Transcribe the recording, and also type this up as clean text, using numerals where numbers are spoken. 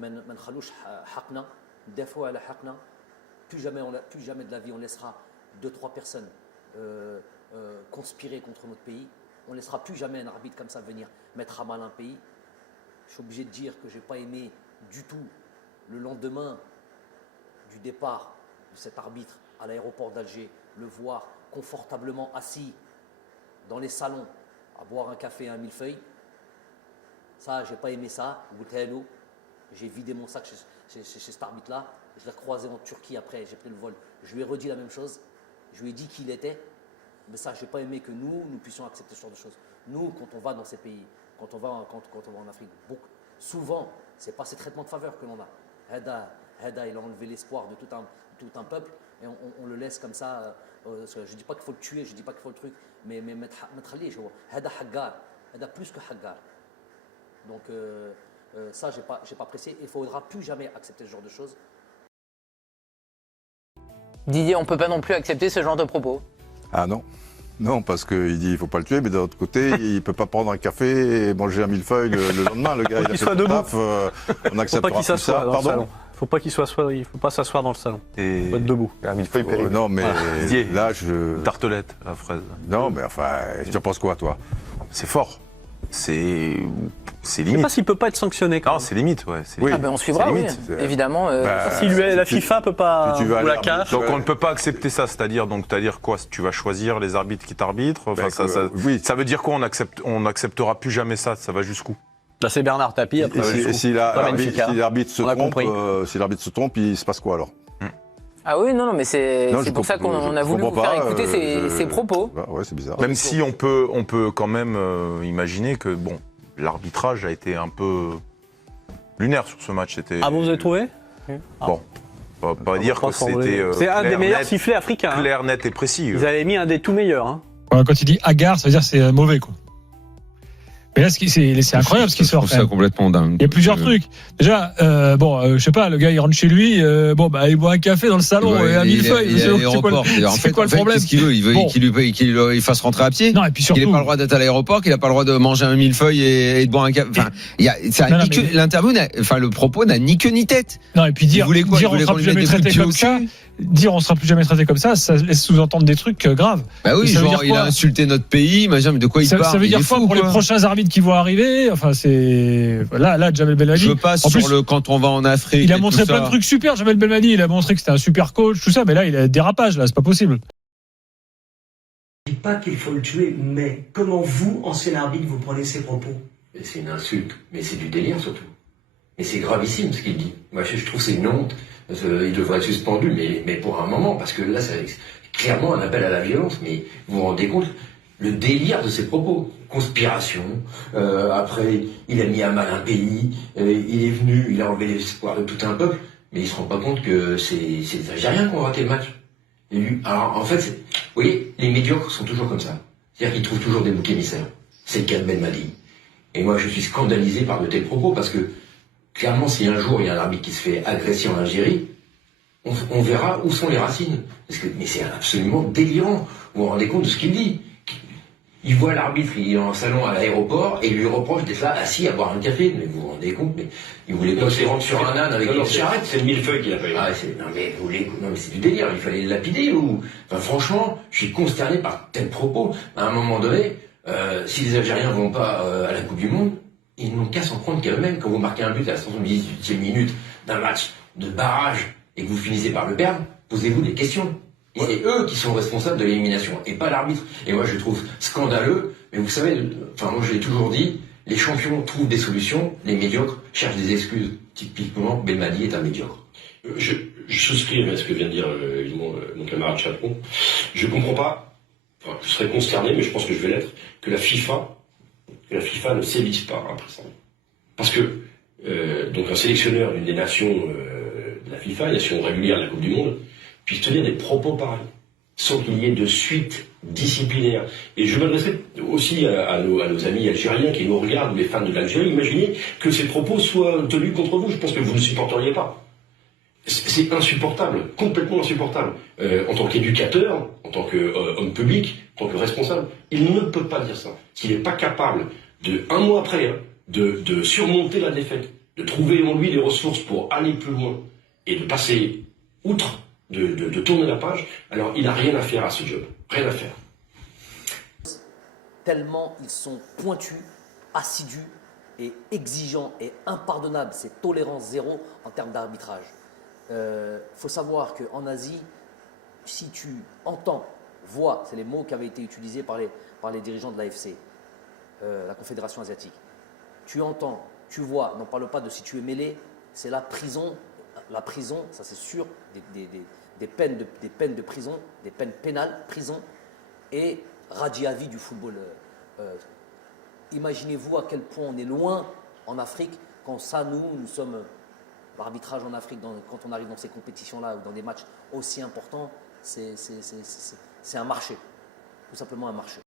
ما نخلوش حقنا ندافعوا على حقنا. Plus jamais de la vie on laissera 2-3 personnes conspirer contre notre pays. On ne laissera plus jamais un arbitre comme ça venir mettre à mal un pays. Je suis obligé de dire que je n'ai pas aimé du tout le lendemain du départ de cet arbitre à l'aéroport d'Alger, le voir confortablement assis dans les salons à boire un café et un millefeuille. Ça, je n'ai pas aimé ça. J'ai vidé mon sac chez cet arbitre-là. Je l'ai croisé en Turquie après, j'ai pris le vol. Je lui ai redit la même chose. Je lui ai dit qui il était. Mais ça, je n'ai pas aimé que nous puissions accepter ce genre de choses. Nous, quand on va dans ces pays, quand on va en Afrique, souvent, ce n'est pas ces traitements de faveur que l'on a. Heda, il a enlevé l'espoir de tout un peuple et on le laisse comme ça. Je ne dis pas qu'il faut le tuer, je ne dis pas qu'il faut le truc, mais Heda Haggar, Heda plus que Haggar. Donc ça, je n'ai pas apprécié. Il ne faudra plus jamais accepter ce genre de choses. Didier, on ne peut pas non plus accepter ce genre de propos. Ah non. Non, parce qu'il dit qu'il ne faut pas le tuer, mais d'un autre côté, il ne peut pas prendre un café et manger un millefeuille le lendemain. Le gars, il a fait son taf, on acceptera plus ça. Pardon. Faut pas qu'il faut pas s'asseoir dans le salon. Et il faut être debout. Un millefeuille périmé. Non, mais Didier, là, je... Tartelette à la fraise. Non, mais enfin, tu en penses quoi, toi? C'est fort. C'est Je sais limite. pas s'il peut pas être sanctionné. Non, c'est limite, ouais. Oui. Ah ben on suivra, oui, évidemment. Si la FIFA peut pas tu vas ou la CAF. Donc on ne peut pas accepter ça, c'est-à-dire quoi? Tu vas choisir les arbitres qui t'arbitrent. Enfin, oui. Ça veut dire quoi? On n'acceptera plus jamais ça. Ça va jusqu'où? Là c'est Bernard Tapie. Après, si l'arbitre se trompe, il se passe quoi alors? Ah oui, non, mais c'est pour ça qu'on a voulu vous faire écouter ces propos. Bah ouais, c'est bizarre. Même si on peut quand même imaginer que bon, l'arbitrage a été un peu lunaire sur ce match. Ah bon, vous avez trouvé? Bon, on va pas dire que c'était c'est un des meilleurs sifflets africains. Clair, net et précis. Ils avaient mis un des tout meilleurs. Hein. Quand il dit Haggar, ça veut dire que c'est mauvais, quoi. Mais là, c'est incroyable ce qui sort. C'est complètement dingue. Il y a plusieurs trucs. Déjà, je sais pas, le gars il rentre chez lui, il boit un café dans le salon et un millefeuille. C'est quoi le problème? Qu'est-ce qu'il veut? Il veut qu'il fasse rentrer à pied. Non, et puis surtout, qu'il n'ait pas le droit d'être à l'aéroport, qu'il n'a pas le droit de manger un millefeuille et de boire un café. Enfin, l'interview, le propos n'a ni queue ni tête. Non, et puis dire on sera plus jamais traité comme ça. Dire on sera plus jamais traité comme ça laisse sous-entendre des trucs graves. Bah oui, genre il a insulté notre pays, mais de quoi il parle? Ça veut dire quoi pour les prochains arbitres qui vont arriver? Enfin, c'est là Jamel Belmadi. Je passe sur quand on va en Afrique. Il a montré plein de trucs super, Jamel Belmadi. Il a montré que c'était un super coach, tout ça, mais là il a dérapage, là, c'est pas possible. Je dis pas qu'il faut le tuer, mais comment vous, ancien arbitre, vous prenez ces propos? C'est une insulte, mais c'est du délire surtout. Et c'est gravissime ce qu'il dit. Moi je trouve que c'est une honte. Il devrait être suspendu, mais pour un moment, parce que là, c'est clairement un appel à la violence. Mais vous vous rendez compte, le délire de ses propos. Conspiration, après, il a mis à mal un pays, il est venu, il a enlevé l'espoir de tout un peuple, mais il se rend pas compte que c'est les Algériens qui ont raté le match. Et lui, alors, en fait, vous voyez, les médiocres sont toujours comme ça. C'est-à-dire qu'ils trouvent toujours des boucs émissaires. C'est le cas de Belmadi. Et moi, je suis scandalisé par de tels propos, parce que clairement, si un jour il y a un arbitre qui se fait agresser en Algérie, on verra où sont les racines. Mais c'est absolument délirant. Vous vous rendez compte de ce qu'il dit? Il voit l'arbitre, il est en salon à l'aéroport et il lui reproche d'être là assis à boire un café. Mais vous vous rendez compte? Mais il voulait pas se rendre sur un âne avec une charrette. C'est le millefeuille qu'il a pas eu. Non mais c'est du délire. Il fallait le lapider ou. Enfin franchement, je suis consterné par tels propos. À un moment donné, si les Algériens vont pas à la Coupe du Monde, ils n'ont qu'à s'en prendre qu'à eux-mêmes. Quand vous marquez un but à la 78e minute d'un match de barrage et que vous finissez par le perdre, posez-vous des questions. Et c'est eux qui sont responsables de l'élimination, et pas l'arbitre. Et moi, je trouve scandaleux, mais vous savez, moi je l'ai toujours dit, les champions trouvent des solutions, les médiocres cherchent des excuses. Typiquement, Belmadi est un médiocre. Je souscris à ce que vient de dire mon camarade Chaperon. Je comprends pas, je serais consterné, mais je pense que je vais l'être, que la FIFA ne sévise pas après ça. Parce que, donc un sélectionneur d'une des nations de la FIFA, nation régulière de la Coupe du Monde, puisse tenir des propos pareils, sans qu'il y ait de suite disciplinaire. Et je m'adresserai aussi à nos amis algériens qui nous regardent, les fans de l'Algérie. Imaginez que ces propos soient tenus contre vous. Je pense que vous ne supporteriez pas. C'est insupportable, complètement insupportable. En tant qu'éducateur, en tant qu'homme public, en tant que responsable, il ne peut pas dire ça. S'il n'est pas capable, un mois après, de surmonter la défaite, de trouver en lui les ressources pour aller plus loin et de passer outre, de tourner la page, alors il n'a rien à faire à ce job. Rien à faire. Tellement ils sont pointus, assidus et exigeants et impardonnables. C'est tolérance zéro en termes d'arbitrage. Faut savoir qu'en Asie, si tu entends, vois, c'est les mots qui avaient été utilisés par les dirigeants de l'AFC, la Confédération asiatique. Tu entends, tu vois, n'en parle pas de si tu es mêlé, c'est la prison. La prison, ça c'est sûr, des peines de prison, des peines pénales, prison et radis à vie du football. Imaginez-vous à quel point on est loin en Afrique quand ça, nous sommes l'arbitrage en Afrique, quand on arrive dans ces compétitions-là ou dans des matchs aussi importants, c'est un marché, tout simplement un marché.